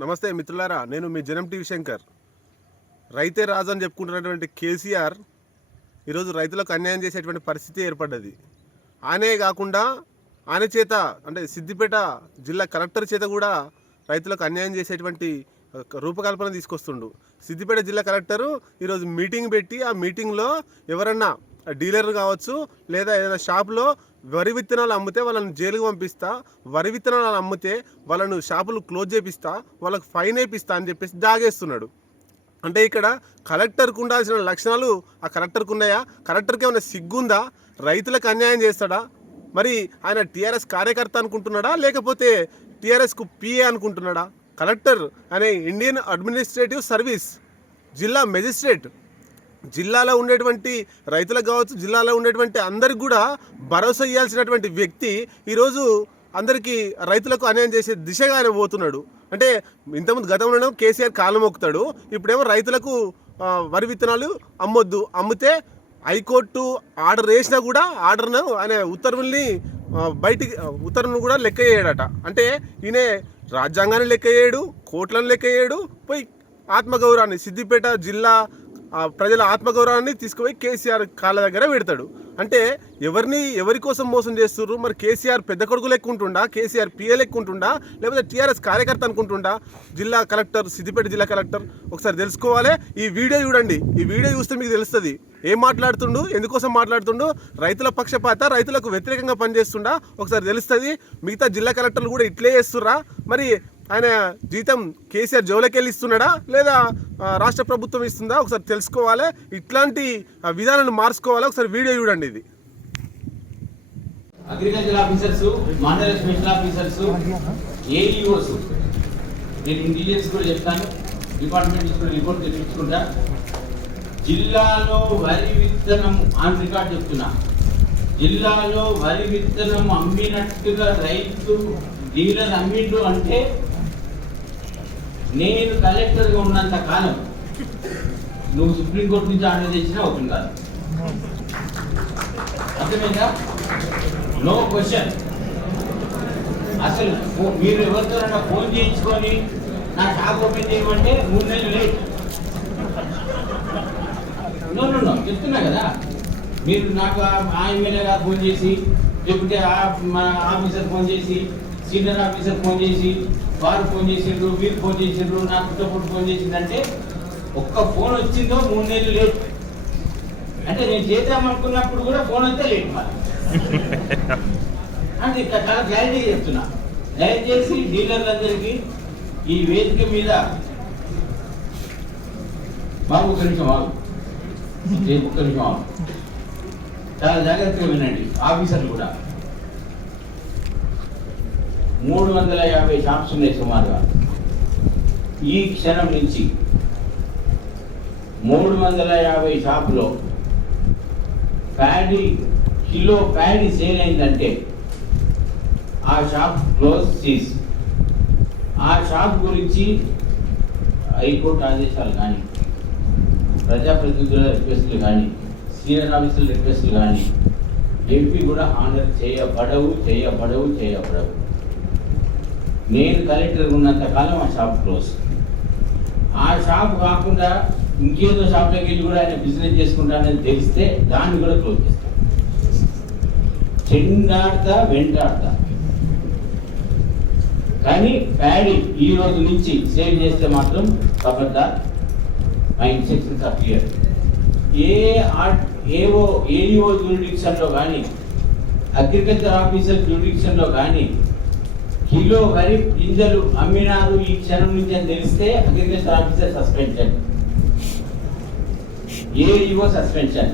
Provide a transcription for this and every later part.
నమస్తే మిత్రులారా నేను మీ జనం టీవీ శంకర్. రైతే రాజు అని చెప్పుకుంటున్నటువంటి కేసీఆర్ ఈరోజు రైతులకు అన్యాయం చేసేటువంటి పరిస్థితి ఏర్పడ్డది. ఆయనే కాకుండా ఆయన చేత అంటే సిద్దిపేట జిల్లా కలెక్టర్ చేత కూడా రైతులకు అన్యాయం చేసేటువంటి రూపకల్పన తీసుకొస్తుండు. సిద్దిపేట జిల్లా కలెక్టరు ఈరోజు మీటింగ్ పెట్టి ఆ మీటింగ్లో ఎవరన్నా డీలర్ కావచ్చు లేదా ఏదైనా షాప్లో వరి విత్తనాలు అమ్మితే వాళ్ళని జైలుకు పంపిస్తా వరి విత్తనాలు అమ్మితే వాళ్ళను షాపులు క్లోజ్ చేపిస్తా వాళ్ళకి ఫైన్ వేపిస్తా అని చెప్పేసి దాగేస్తున్నాడు. అంటే ఇక్కడ కలెక్టర్కు ఉండాల్సిన లక్షణాలు ఆ కలెక్టర్కు ఉన్నాయా? కలెక్టర్కి ఏమైనా సిగ్గుందా? రైతులకు అన్యాయం చేస్తాడా? మరి ఆయన టీఆర్ఎస్ కార్యకర్త అనుకుంటున్నాడా? లేకపోతే టీఆర్ఎస్కు పిఏ అనుకుంటున్నాడా? కలెక్టర్ అనే ఇండియన్ అడ్మినిస్ట్రేటివ్ సర్వీస్ జిల్లా మెజిస్ట్రేట్ జిల్లాలో ఉండేటువంటి రైతులకు కావచ్చు జిల్లాలో ఉండేటువంటి అందరికి కూడా భరోసా ఇవ్వాల్సినటువంటి వ్యక్తి ఈరోజు అందరికీ రైతులకు అన్యాయం చేసే దిశగా ఆయన పోతున్నాడు. అంటే ఇంతకుముందు గతంలో కేసీఆర్ కాలం మొక్కుతాడు ఇప్పుడేమో రైతులకు వరి విత్తనాలు అమ్మొద్దు అమ్మితే హైకోర్టు ఆర్డర్ వేసినా కూడా ఆర్డర్ను ఆయన ఉత్తర్వుల్ని బయటికి ఆ, ఉత్తర్వులను కూడా లెక్క చేయడట. అంటే ఈయన రాజ్యాంగాన్ని లెక్క చేయడు కోట్లను లెక్క చేయడు పోయి ఆత్మగౌరవాన్ని సిద్దిపేట జిల్లా ప్రజల ఆత్మగౌరవాన్ని తీసుకుపోయి కేసీఆర్ కాళ్ళ దగ్గర పెడతాడు. అంటే ఎవరిని ఎవరి కోసం మోసం చేస్తుర్రు? మరి కేసీఆర్ పెద్ద కొడుకు లెక్క ఉంటుండా కేసీఆర్ పిఏ లెక్క ఉంటుండా లేకపోతే టీఆర్ఎస్ కార్యకర్త అనుకుంటుండా? జిల్లా కలెక్టర్ సిద్దిపేట జిల్లా కలెక్టర్ ఒకసారి తెలుసుకోవాలి. ఈ వీడియో చూడండి. ఈ వీడియో చూస్తే మీకు తెలుస్తుంది. ఏం మాట్లాడుతుండు? ఎందుకోసం మాట్లాడుతుండు? రైతుల పక్షపాత రైతులకు వ్యతిరేకంగా పనిచేస్తుండా? ఒకసారి తెలుస్తుంది. మిగతా జిల్లా కలెక్టర్లు కూడా ఇట్లే చేస్తుర్రా? మరి ఆయన జీతం కేసీఆర్ జోలకెళ్ళి ఇస్తున్నాడా? లేదా రాష్ట్ర ప్రభుత్వం ఇస్తుందా? ఒకసారి తెలుసుకోవాలి. ఇట్లాంటి విధానాన్ని మార్చుకోవాలి? ఒకసారి వీడియో చూడండి ఇది. Agriculture officers mandal special officers AEOs నేను ఇంటెలిజెన్స్ కూడా చెప్తాను. డిపార్ట్మెంట్ కూడా రిపోర్ట్ తెప్పించుకుంటా. జిల్లాలో వరి విత్తనం ఆన్ రికార్డ్ చెప్తున్నా. జిల్లాలో వరి విత్తనం అమ్మినట్టుగా రైతు డీలర్ అమ్మిండు అంటే నేను కలెక్టర్గా ఉన్నంత కాలం నువ్వు సుప్రీంకోర్టు నుంచి ఆర్డర్ తెచ్చినా ఓపెన్ కాదు. అర్థమైందా? No question. అసలు మీరు ఎవరితోనైనా ఫోన్ చేయించుకొని నా షాప్ ఓపెన్ చేయమంటే మూడు నెలలు లేట్ నో నో నో చెప్తున్నా కదా. మీరు నాకు ఆ- ఎమ్మెల్యేగా ఫోన్ చేసి లేకుంటే ఆ ఆఫీసర్ ఫోన్ చేసి సీనియర్ ఆఫీసర్ ఫోన్ చేసి వారు ఫోన్ చేసిండ్రు మీరు ఫోన్ చేసిండ్రు నా పుట్టపుట్టు ఫోన్ చేసిందంటే ఒక్క ఫోన్ వచ్చిందో మూడు నెలలు లేట్ అంటే నేను చేద్దామనుకున్నప్పుడు కూడా ఫోన్ వస్తే లేట్ మరి అంటే ఇక్కడ చాలా క్లారిటీ చెప్తున్నా. దయచేసి డీలర్లందరికీ ఈ వేదిక మీద బాబు ఒక్క నిమిషం ఆగు. ఒక్క నిమిషం చాలా జాగ్రత్తగా వినండి ఆఫీసర్లు కూడా. మూడు వందల యాభై షాప్స్ ఉన్నాయి సుమారుగా. ఈ క్షణం నుంచి మూడు వందల యాభై షాపులో ప్యాడీ కిలో ప్యాడీ సేల్ అయిందంటే ఆ షాప్ క్లోజ్ సీజ్ ఆ షాప్ గురించి హైకోర్టు ఆదేశాలు కానీ ప్రజాప్రతినిధుల రిక్వెస్ట్లు కానీ సీనియర్ ఆఫీసర్ల రిక్వెస్ట్లు కానీ ఎంపీ కూడా ఆనర్ చేయబడవు చేయబడవు చేయబడవు. నేను కలెక్టర్ ఉన్నంత కాలం ఆ షాప్ క్లోజ్. ఆ షాప్ కాకుండా ఇంకేదో షాప్లోకి వెళ్ళి కూడా ఆయన బిజినెస్ చేసుకుంటానని తెలిస్తే దాన్ని కూడా క్లోజ్ చేస్తాను చెండాడతా వెంటాడతా. కానీ ప్యాడీ ఈ రోజు నుంచి సేవ్ చేస్తే మాత్రం తప్పదా మై ఇన్స్ట్రక్షన్స్ ఆర్ క్లియర్ ఏ ఆర్ట్ ఏవో ఏఈఓ జ్యూరిడిక్షన్లో కానీ అగ్రికల్చర్ ఆఫీసర్ జ్యూరిడిక్షన్లో కానీ కిలో వరి గింజలు అమ్మినారు ఈ క్షణం నుంచి అని తెలిస్తే agriculture officer suspension AEO suspension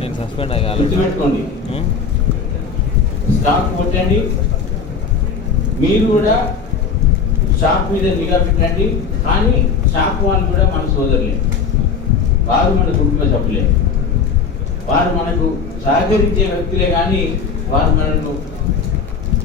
నేను సస్పెండ్ అయ్యాలి. గుర్తుపెట్టుకోండి. స్టాక్ కొట్టండి. మీరు కూడా షాప్ మీద నిఘా పెట్టండి. కానీ షాప్ వాళ్ళు కూడా మన సోదరులే. వారు మన కుటుంబ సభ్యులే. వారు మనకు సహకరించే వ్యక్తులే కానీ వారు మనను